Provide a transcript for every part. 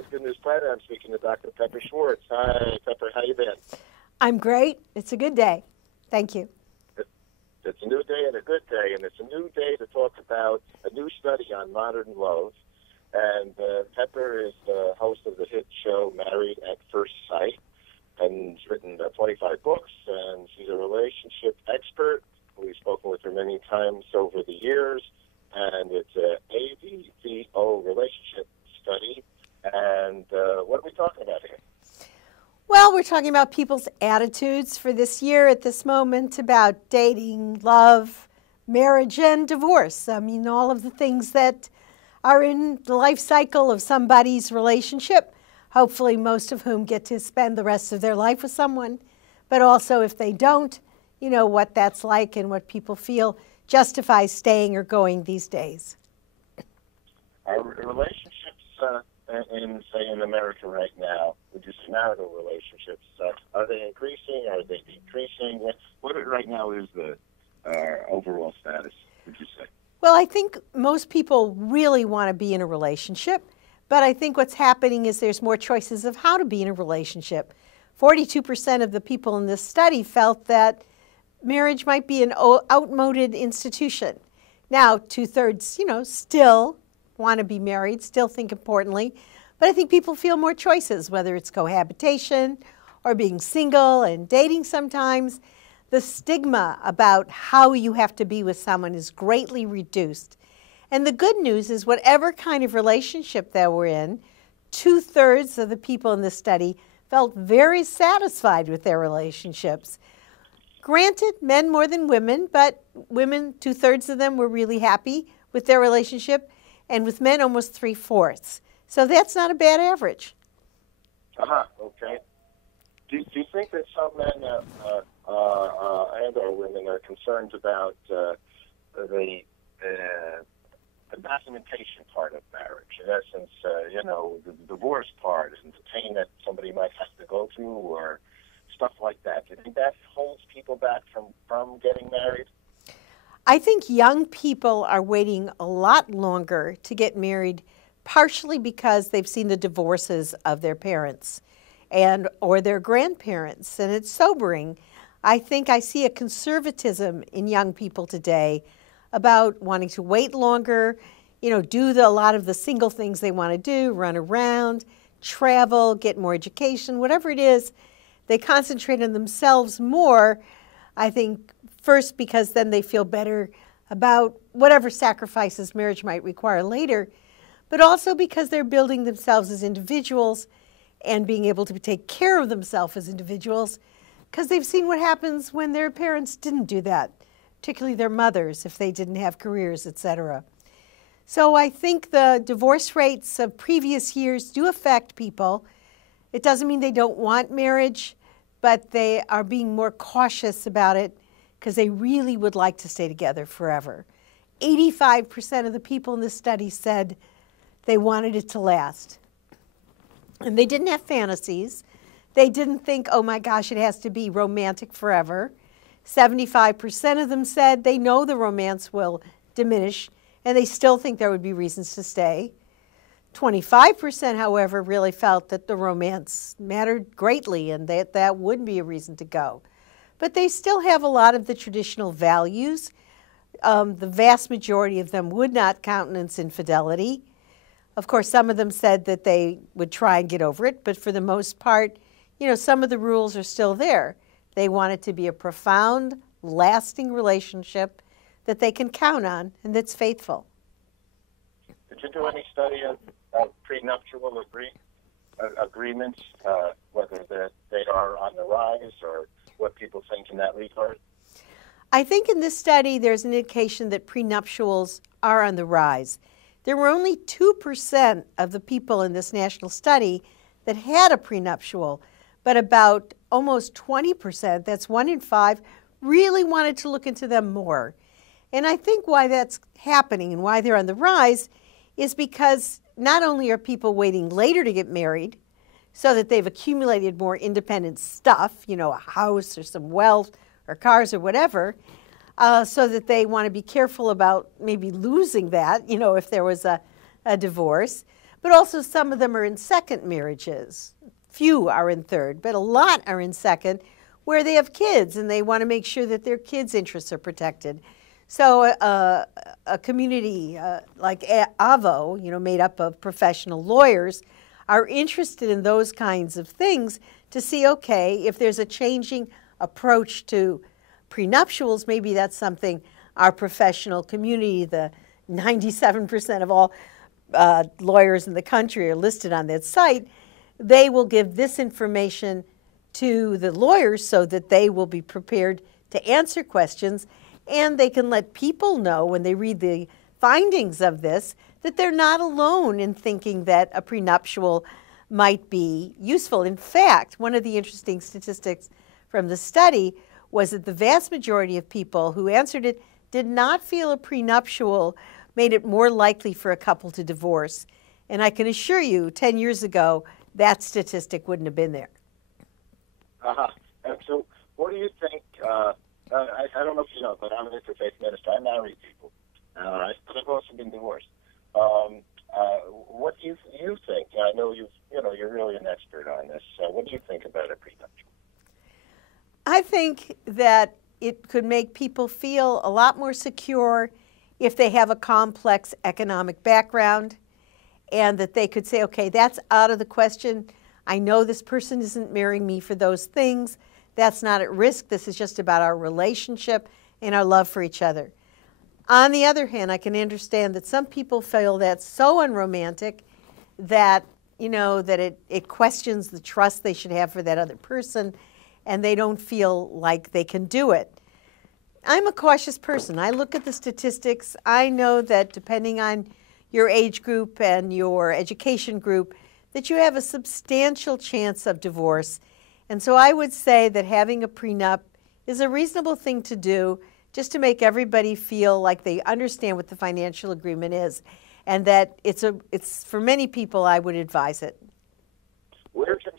It's Good News Planet. I'm speaking to Dr. Pepper Schwartz. Hi, Pepper. How you been? I'm great. It's a good day. Thank you. It's a new day and a good day, and it's a new day to talk about a new study on modern love. And Pepper is the host of the hit show Married at First Sight, and she's written 25 books, and she's a relationship expert. We've spoken with her many times over the years, and it's a AVVO relationship study. And what are we talking about here? Well, we're talking about people's attitudes for this year at this moment about dating, love, marriage, and divorce. I mean, all of the things that are in the life cycle of somebody's relationship, hopefully most of whom get to spend the rest of their life with someone. But also, if they don't, you know what that's like and what people feel justifies staying or going these days. Are relationships in America right now, which is marital relationships, are they increasing? Are they decreasing? What right now is the overall status, would you say? Well, I think most people really want to be in a relationship, but I think what's happening is there's more choices of how to be in a relationship. 42% of the people in this study felt that marriage might be an outmoded institution. Now, 2/3, still want to be married, still think importantly, but I think people feel more choices, whether it's cohabitation or being single and dating sometimes. The stigma about how you have to be with someone is greatly reduced. And the good news is whatever kind of relationship that we're in, 2/3 of the people in this study felt very satisfied with their relationships. Granted, men more than women, but women, 2/3 of them were really happy with their relationship, and with men, almost 3/4. So that's not a bad average. Okay. Do you think that some men and or women are concerned about the documentation part of marriage? In essence, the divorce part and the pain that somebody might have to go through or stuff like that. Do you think that holds people back from getting married? I think young people are waiting a lot longer to get married, partially because they've seen the divorces of their parents or their grandparents, and it's sobering. I think I see a conservatism in young people today about wanting to wait longer, do a lot of the single things they want to do, run around, travel, get more education, whatever it is. They concentrate on themselves more, I think, first because then they feel better about whatever sacrifices marriage might require later, but also because they're building themselves as individuals and being able to take care of themselves as individuals because they've seen what happens when their parents didn't do that, particularly their mothers if they didn't have careers, etc. So I think the divorce rates of previous years do affect people. It doesn't mean they don't want marriage, but they are being more cautious about it because they really would like to stay together forever. 85% of the people in this study said they wanted it to last. And they didn't have fantasies. They didn't think, oh my gosh, it has to be romantic forever. 75% of them said they know the romance will diminish, and they still think there would be reasons to stay. 25%, however, really felt that the romance mattered greatly and that would be a reason to go. But they still have a lot of the traditional values. The vast majority of them would not countenance infidelity. Of course, some of them said that they would try and get over it, but for the most part, some of the rules are still there. They want it to be a profound, lasting relationship that they can count on and that's faithful. Did you do any study of prenuptial agreements, whether they are on the rise or what people think in that regard? I think in this study there's an indication that prenuptials are on the rise. There were only 2% of the people in this national study that had a prenuptial, but about almost 20%, that's 1 in 5, really wanted to look into them more. And I think why that's happening and why they're on the rise is because not only are people waiting later to get married so that they've accumulated more independent stuff, a house or some wealth or cars or whatever, so that they want to be careful about maybe losing that, if there was a divorce. But also some of them are in second marriages. Few are in third, but a lot are in second, where they have kids and they want to make sure that their kids' interests are protected. So a community like AVVO, made up of professional lawyers, are interested in those kinds of things to see, okay, if there's a changing approach to prenuptials, maybe that's something our professional community, the 97% of all lawyers in the country are listed on that site, they will give this information to the lawyers so that they will be prepared to answer questions, and they can let people know when they read the findings of this that they're not alone in thinking that a prenuptial might be useful. In fact, one of the interesting statistics from the study was that the vast majority of people who answered it did not feel a prenuptial made it more likely for a couple to divorce. And I can assure you, 10 years ago, that statistic wouldn't have been there. And so what do you think, I don't know if you know, but I'm an interfaith minister. I marry people, all right? But I've also been divorced. What do you think? I know you're really an expert on this. What do you think about a prenuptial? I think that it could make people feel a lot more secure if they have a complex economic background, and that they could say, okay, that's out of the question. I know this person isn't marrying me for those things. That's not at risk. This is just about our relationship and our love for each other. On the other hand, I can understand that some people feel that's so unromantic that, that it questions the trust they should have for that other person, and they don't feel like they can do it. I'm a cautious person. I look at the statistics. I know that depending on your age group and your education group, that you have a substantial chance of divorce. And so I would say that having a prenup is a reasonable thing to do, just to make everybody feel like they understand what the financial agreement is, and that it's for many people, I would advise it. Where can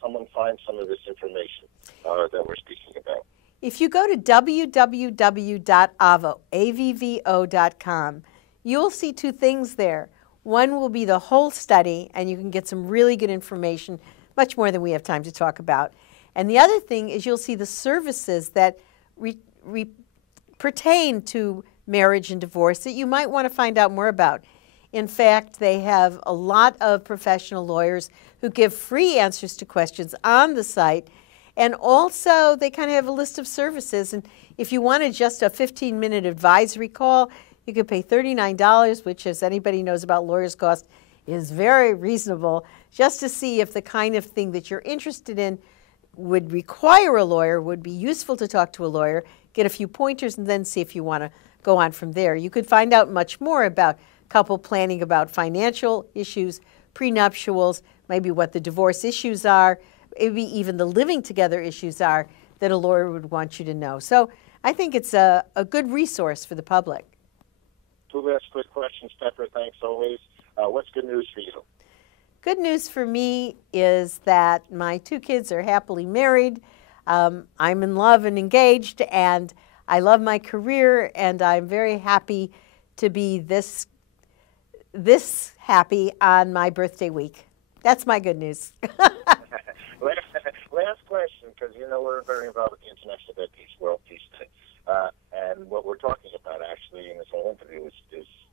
someone find some of this information that we're speaking about? If you go to www.avvo.com, you'll see two things there. One will be the whole study, and you can get some really good information, much more than we have time to talk about. And the other thing is you'll see the services that pertain to marriage and divorce that you might want to find out more about. In fact, they have a lot of professional lawyers who give free answers to questions on the site. And also, they kind of have a list of services. And if you wanted just a 15-minute advisory call, you could pay $39, which, as anybody knows about lawyers' cost, is very reasonable, just to see if the kind of thing that you're interested in would require a lawyer, would be useful to talk to a lawyer, get a few pointers, and then see if you want to go on from there. You could find out much more about couple planning, about financial issues, prenuptials, maybe what the divorce issues are, maybe even the living together issues are that a lawyer would want you to know. So I think it's a good resource for the public. Two last quick questions, Pepper. Thanks always. What's good news for you? Good news for me is that my two kids are happily married. I'm in love and engaged, and I love my career, and I'm very happy to be this happy on my birthday week. That's my good news. Last question, because we're very involved with the International Dead Peace World Peace Day. And what we're talking about actually in this whole interview is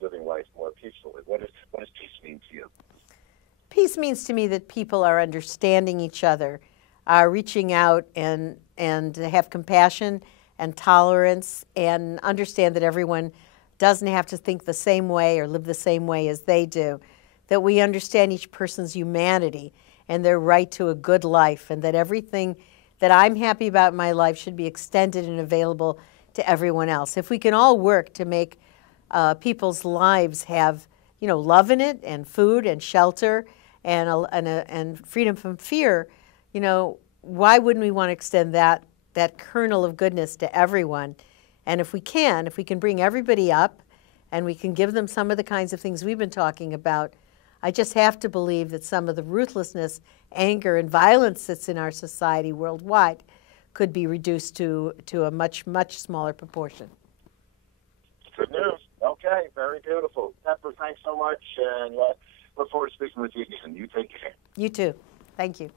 living life more peacefully. What does peace mean to you? Peace means to me that people are understanding each other, are reaching out and have compassion and tolerance, and understand that everyone doesn't have to think the same way or live the same way as they do, that we understand each person's humanity and their right to a good life, and that everything that I'm happy about in my life should be extended and available to everyone else. If we can all work to make people's lives have, love in it, and food and shelter and freedom from fear, why wouldn't we want to extend that kernel of goodness to everyone? And if we can bring everybody up and we can give them some of the kinds of things we've been talking about, I just have to believe that some of the ruthlessness, anger, and violence that's in our society worldwide could be reduced to a much, much smaller proportion. Good news. Okay, very beautiful. Pepper, thanks so much. And Look forward to speaking with you again. You take care. You too. Thank you.